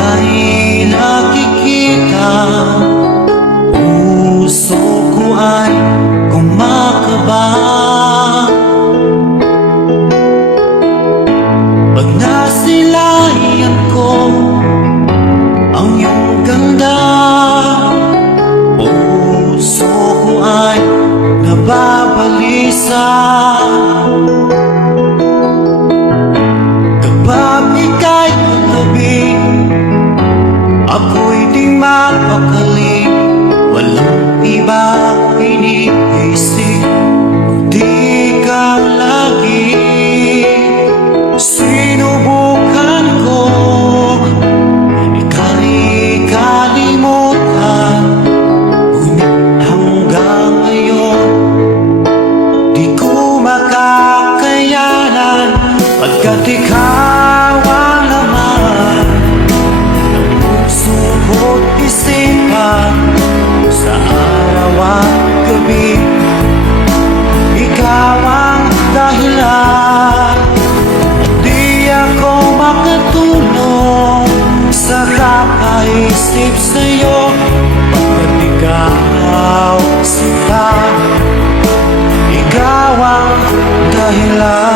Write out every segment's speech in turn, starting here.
ika'y nakikita, puso ko ay kumakaba. Pag nasilayan ko ang iyong ganda, puso ko ay nababalisa. Kapag ika'y katabi, ako'y di mapakali. Walang iba iniisip, di ka lagi. Sinubukan ko ika'y kalimutan, ngunit hanggang ngayon di ko makakayanan. Pagkat ikaw ang laman ng puso ko't isipan, sa araw at gabi ikaw ang dahilan. Di ako makatulog sa kakaisip sa'yo, pagkat ikaw sila, ikaw ang dahilan.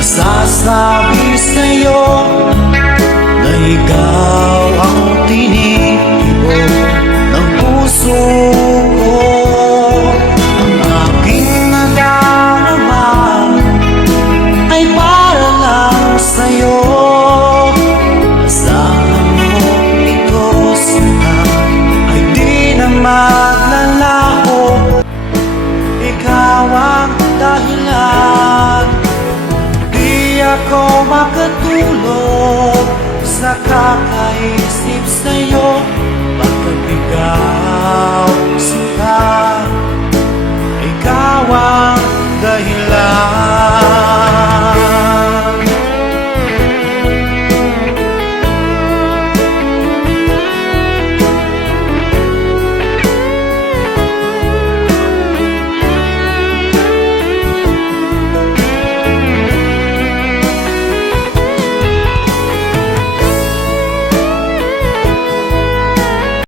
Masasabi sa'yo na ikaw ang tinitibok ng puso ko. Ang aking nadarama ay para lang sa'yo. Asahan mo ito sana ay di na maglalaho. Ikaw ang dahilan. Ako makatulog sa kakaisip sa'yo, pagkat ikaw sila, ikaw ang